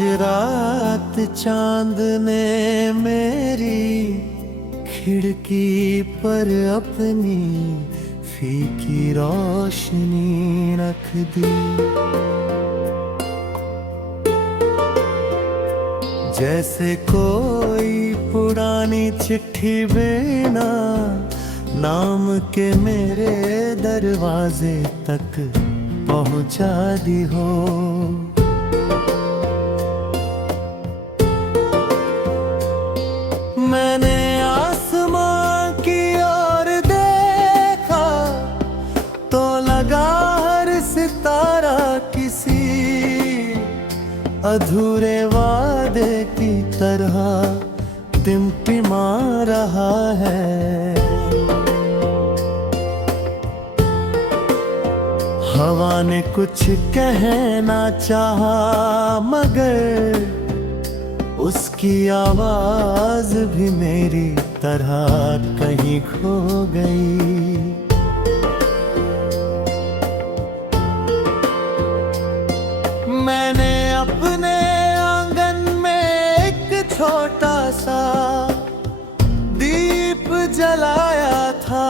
आज रात चांद ने मेरी खिड़की पर अपनी फीकी रोशनी रख दी। जैसे कोई पुरानी चिट्ठी बिना नाम के मेरे दरवाजे तक पहुंचा दी हो। मैंने आसमां की ओर देखा तो लगा हर सितारा किसी अधूरे वादे की तरह टिमटिमा रहा है। हवा ने कुछ कहना चाहा मगर उसकी आवाज भी मेरी तरह कहीं खो गई। मैंने अपने आंगन में एक छोटा सा दीप जलाया था,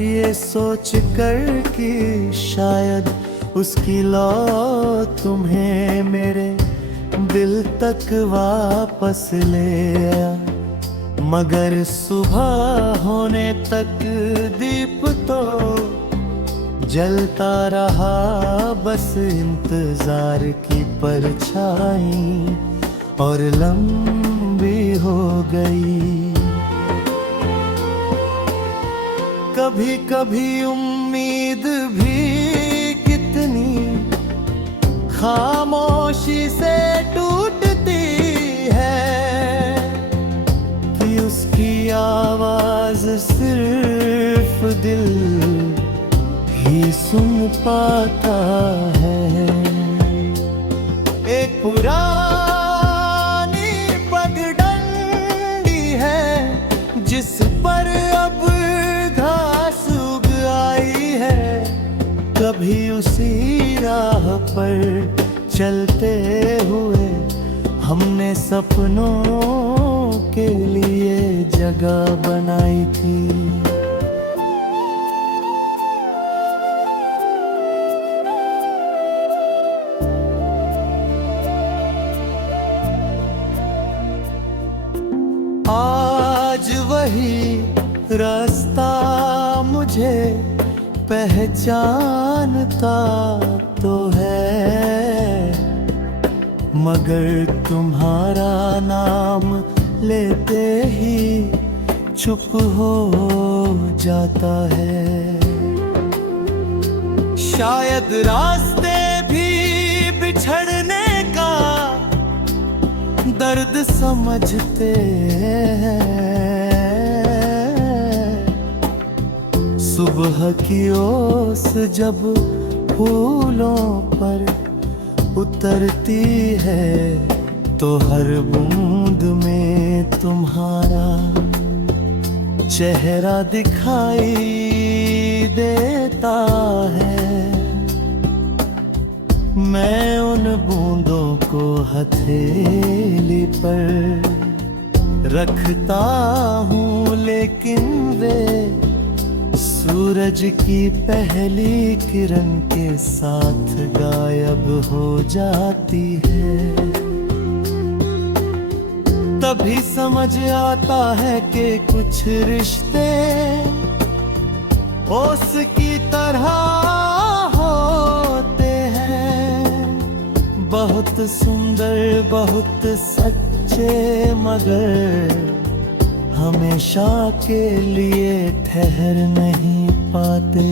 ये सोच कर कि शायद उसकी लौ तुम्हें मेरे दिल तक वापस ले आया। मगर सुबह होने तक दीप तो जलता रहा, बस इंतजार की परछाई और लंबी हो गई। कभी कभी उम्मीद भी कितनी खामोशी से टूटती है कि उसकी आवाज सिर्फ दिल ही सुन पाता है। एक पुरानी पगडंडी है जिस पर अब घास उग आई है। कभी उसी राह पर चलते हुए हमने सपनों के लिए जगह बनाई थी। आज वही रास्ता मुझे पहचानता तो है, मगर तुम्हारा नाम लेते ही चुप हो जाता है। शायद रास्ते भी बिछड़ने का दर्द समझते हैं। सुबह की ओस जब फूलों पर उतरती है तो हर बूंद में तुम्हारा चेहरा दिखाई देता है। मैं उन बूंदों को हथेली पर रखता हूँ, लेकिन वे सूरज की पहली किरण के साथ गायब हो जाती है। तभी समझ आता है कि कुछ रिश्ते ओस की तरह होते हैं, बहुत सुंदर बहुत सच्चे, मगर हमेशा के लिए ठहर नहीं पाते।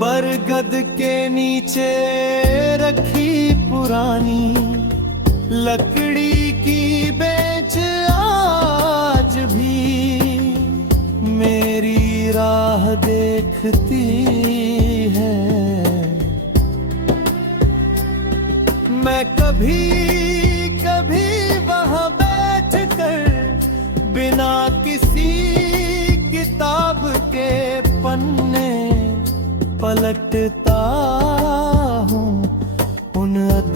बरगद के नीचे रखी पुरानी लकड़ी की बेंच आज भी मेरी राह देखती है। मैं कभी कभी वहाँ बैठ कर बिना किसी किताब के पन्ने पलटता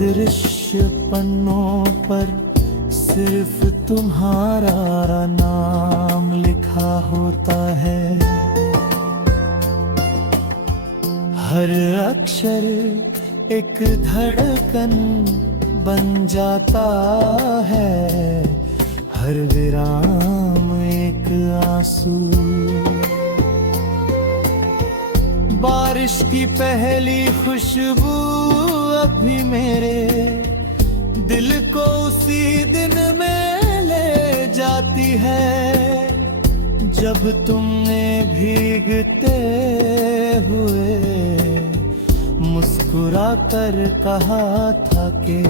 दृश्य पन्नों पर सिर्फ तुम्हारा नाम लिखा होता है। हर अक्षर एक धड़कन बन जाता है, हर विराम एक आंसू। बारिश की पहली खुशबू अभी मेरे दिल को उसी दिन में ले जाती है, जब तुमने भीगते हुए मुस्कुरा कर कहा था कि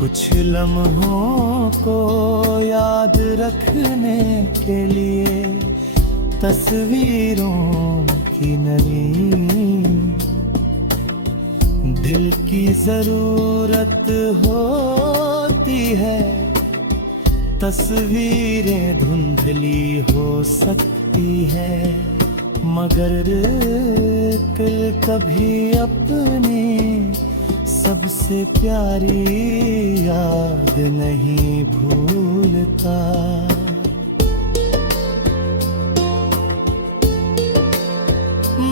कुछ लम्हों को याद रखने के लिए तस्वीरों की नली दिल की जरूरत होती है। तस्वीरें धुंधली हो सकती है, मगर दिल कभी अपनी सबसे प्यारी याद नहीं भूलता।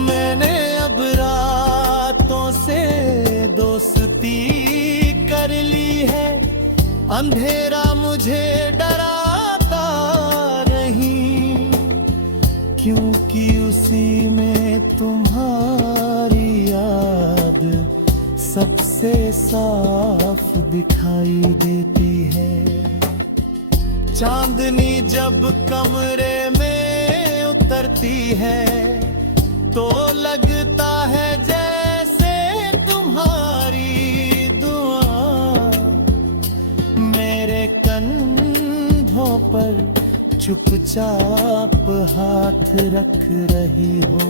मैंने अब रातों से दोस्ती कर ली है, अंधेरा मुझे डराता नहीं, क्योंकि उसी में तुम्हारी याद सबसे साफ दिखाई देती है। चांदनी जब कमरे में उतरती है तो लगता है जैसे तुम्हारी दुआ मेरे कंधों पर चुपचाप हाथ रख रही हो।